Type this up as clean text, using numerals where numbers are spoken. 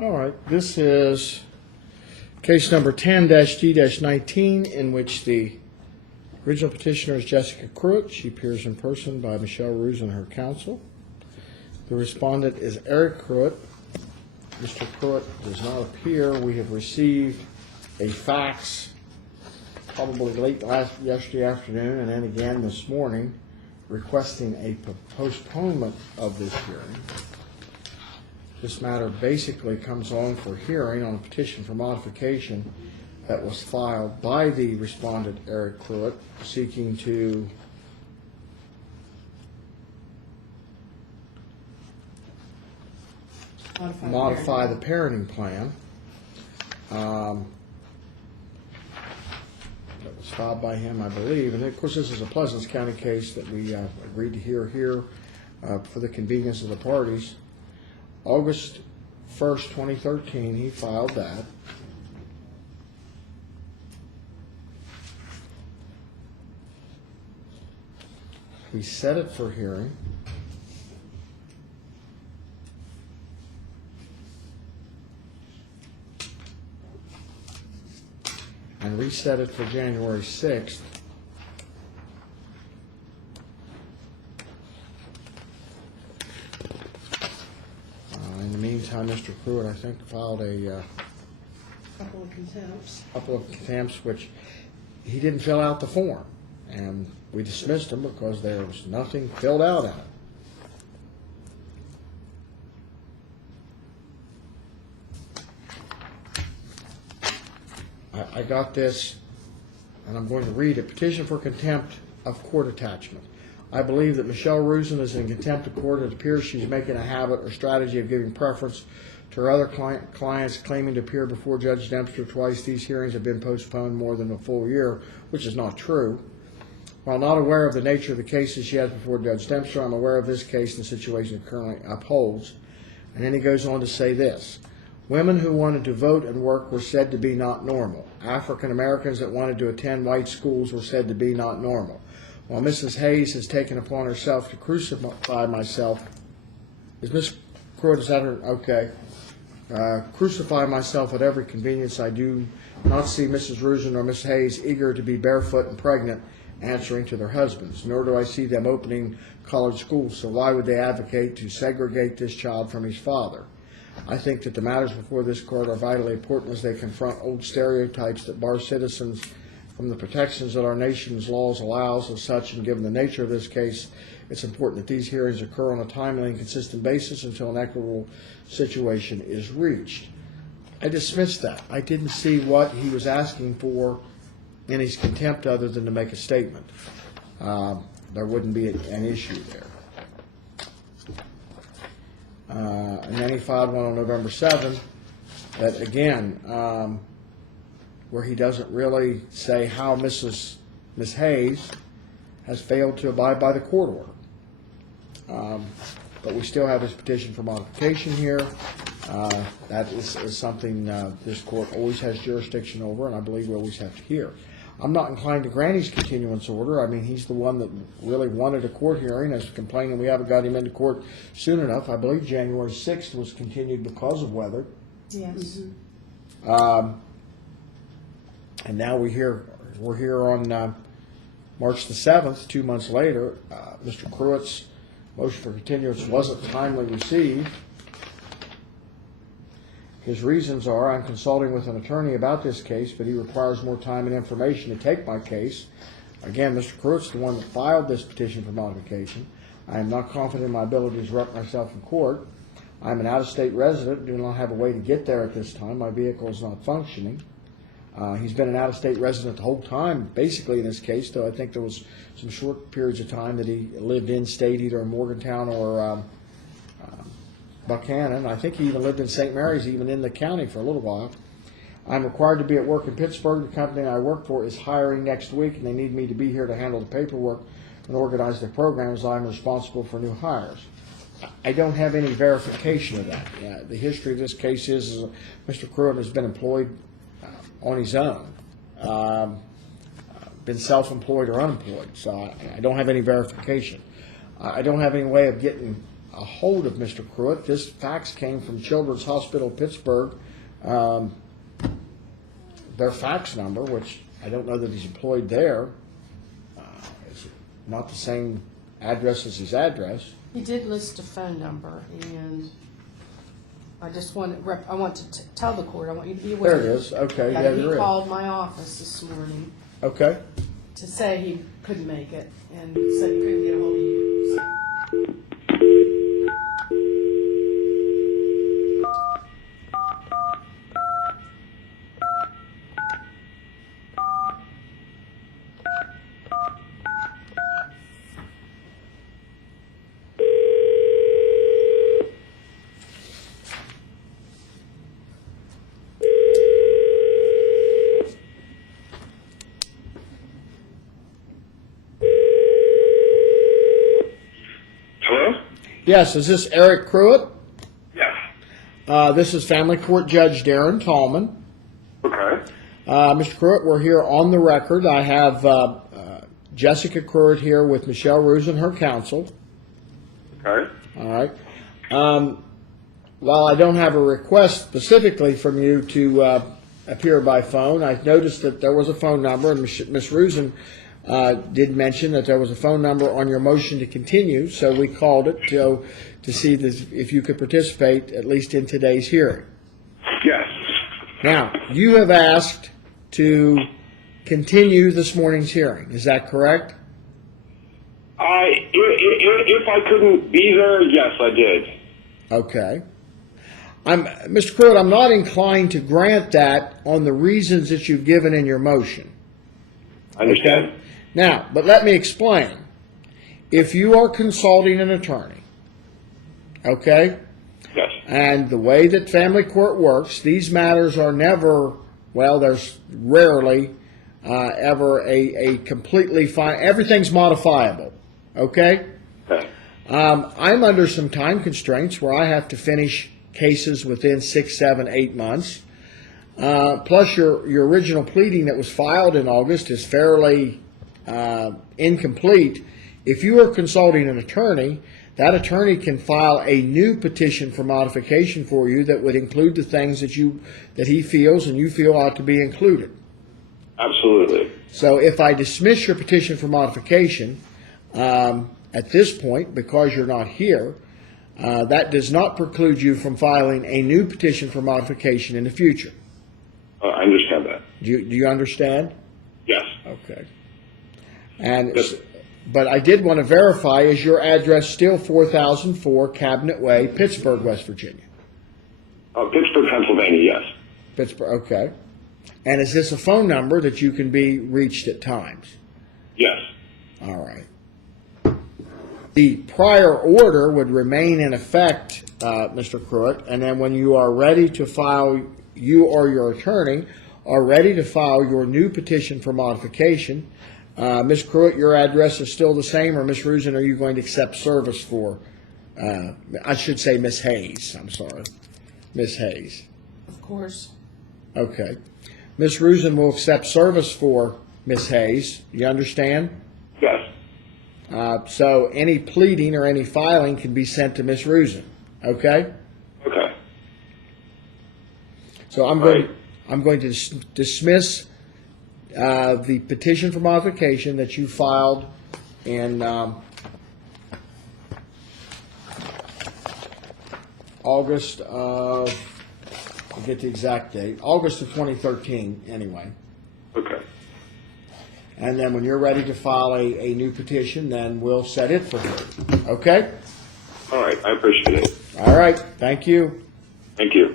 All right, this is case number 10-D-19, in which the original petitioner is Jessica Pruitt. She appears in person by Michelle Ruse and her counsel. The respondent is Eric Pruitt. Mr. Pruitt does not appear. We have received a fax probably late yesterday afternoon and then again this morning requesting a postponement of this hearing. This matter basically comes on for hearing on a petition for modification that was filed by the respondent, Eric Pruitt, seeking to modify the parenting plan. That was filed by him, I believe. And of course, this is a Pleasants County case that we agreed to hear here for the convenience of the parties. August 1st, 2013, he filed that. We set it for hearing. And reset it for January 6th. In the meantime, Mr. Pruitt, I think, filed a Couple of contempts, which he didn't fill out the form. And we dismissed him because there was nothing filled out in it. I got this, and I'm going to read it. Petition for contempt of court attachment. I believe that Michelle Rusin is in contempt of court. It appears she's making a habit or strategy of giving preference to her other clients claiming to appear before Judge Dempster twice. These hearings have been postponed more than a full year, which is not true. While not aware of the nature of the cases she has before Judge Dempster, I'm aware of this case and the situation it currently upholds. And then he goes on to say this. Women who wanted to vote and work were said to be not normal. African Americans that wanted to attend white schools were said to be not normal. While Mrs. Hayes has taken upon herself to crucify myself, is Miss Pruitt, is that her? Okay. Crucify myself at every convenience. I do not see Mrs. Rusin or Miss Hayes eager to be barefoot and pregnant answering to their husbands, nor do I see them opening colored schools. So why would they advocate to segregate this child from his father? I think that the matters before this court are vitally important as they confront old stereotypes that bar citizens from the protections that our nation's laws allows. As such, and given the nature of this case, it's important that these hearings occur on a timely and consistent basis until an equitable situation is reached. I dismissed that. I didn't see what he was asking for in his contempt other than to make a statement. There wouldn't be an issue there. And then he filed one on November 7th that, again, where he doesn't really say how Miss Hayes has failed to abide by the court order. But we still have his petition for modification here. That is something this court always has jurisdiction over, and I believe we always have to hear. I'm not inclined to grant his continuance order. I mean, he's the one that really wanted a court hearing, is complaining we haven't got him into court soon enough. I believe January 6th was continued because of weather. Yes. And now we're here on March the 7th, 2 months later. Mr. Pruitt's motion for continuance wasn't timely received. His reasons are, I'm consulting with an attorney about this case, but he requires more time and information to take my case. Again, Mr. Pruitt's the one that filed this petition for modification. I am not confident in my ability to represent myself in court. I'm an out-of-state resident, do not have a way to get there at this time. My vehicle is not functioning. He's been an out-of-state resident the whole time, basically, in this case, though I think there was some short periods of time that he lived in-state, either in Morgantown or Buchanan. I think he even lived in St. Mary's, even in the county for a little while. I'm required to be at work in Pittsburgh. The company I work for is hiring next week, and they need me to be here to handle the paperwork and organize their programs. I'm responsible for new hires. I don't have any verification of that. The history of this case is Mr. Pruitt has been employed on his own, been self-employed or unemployed, so I don't have any verification. I don't have any way of getting a hold of Mr. Pruitt. This fax came from Children's Hospital Pittsburgh. Their fax number, which I don't know that he's employed there, is not the same address as his address. He did list a phone number, and I just want to tell the court, I want you to be aware. There it is. Okay, that yeah, he you're in. called my office this morning Okay. to say he couldn't make it, and said he couldn't get a hold of you. So. Hello? Yes, is this Eric Pruitt? Yes. This is Family Court Judge Darren Tallman. Okay. Mr. Pruitt, we're here on the record. I have Jessica Pruitt here with Michelle Rosen, her counsel. Okay. All right. While I don't have a request specifically from you to appear by phone, I noticed that there was a phone number, and Ms. Rosen did mention that there was a phone number on your motion to continue, so we called it to see if you could participate, at least in today's hearing. Yes. Now, you have asked to continue this morning's hearing. Is that correct? If I couldn't be there, yes, I did. Okay. Mr. Pruitt, I'm not inclined to grant that on the reasons that you've given in your motion. I understand. Now, but let me explain. If you are consulting an attorney, okay, Yes. and the way that family court works, these matters are never, well, there's rarely ever a completely fine, everything's modifiable, okay? Okay. I'm under some time constraints where I have to finish cases within 6, 7, 8 months. Plus your original pleading that was filed in August is fairly incomplete. If you are consulting an attorney, that attorney can file a new petition for modification for you that would include the things that he feels and you feel ought to be included. Absolutely. So if I dismiss your petition for modification at this point, because you're not here, that does not preclude you from filing a new petition for modification in the future. I understand that. Do you understand? Yes. Okay. And Yes. but I did want to verify, is your address still 4004 Cabinet Way, Pittsburgh, West Virginia? Pittsburgh, Pennsylvania, yes. Pittsburgh, okay. And is this a phone number that you can be reached at times? Yes. All right. The prior order would remain in effect, Mr. Pruitt, and then when you are ready to file, you or your attorney are ready to file your new petition for modification, Ms. Pruitt, your address is still the same, or Ms. Rosen, are you going to accept service for, I should say Ms. Hayes, I'm sorry, Ms. Hayes. Of course. Okay. Ms. Rosen will accept service for Ms. Hayes, you understand? Yes. So any pleading or any filing can be sent to Ms. Rosen, okay? Okay. So I'm going to dismiss the petition for modification that you filed in August of, I'll get the exact date, August of 2013 anyway. Okay. And then when you're ready to file a new petition, then we'll set it for her. Okay? All right. I appreciate it. All right. Thank you. Thank you.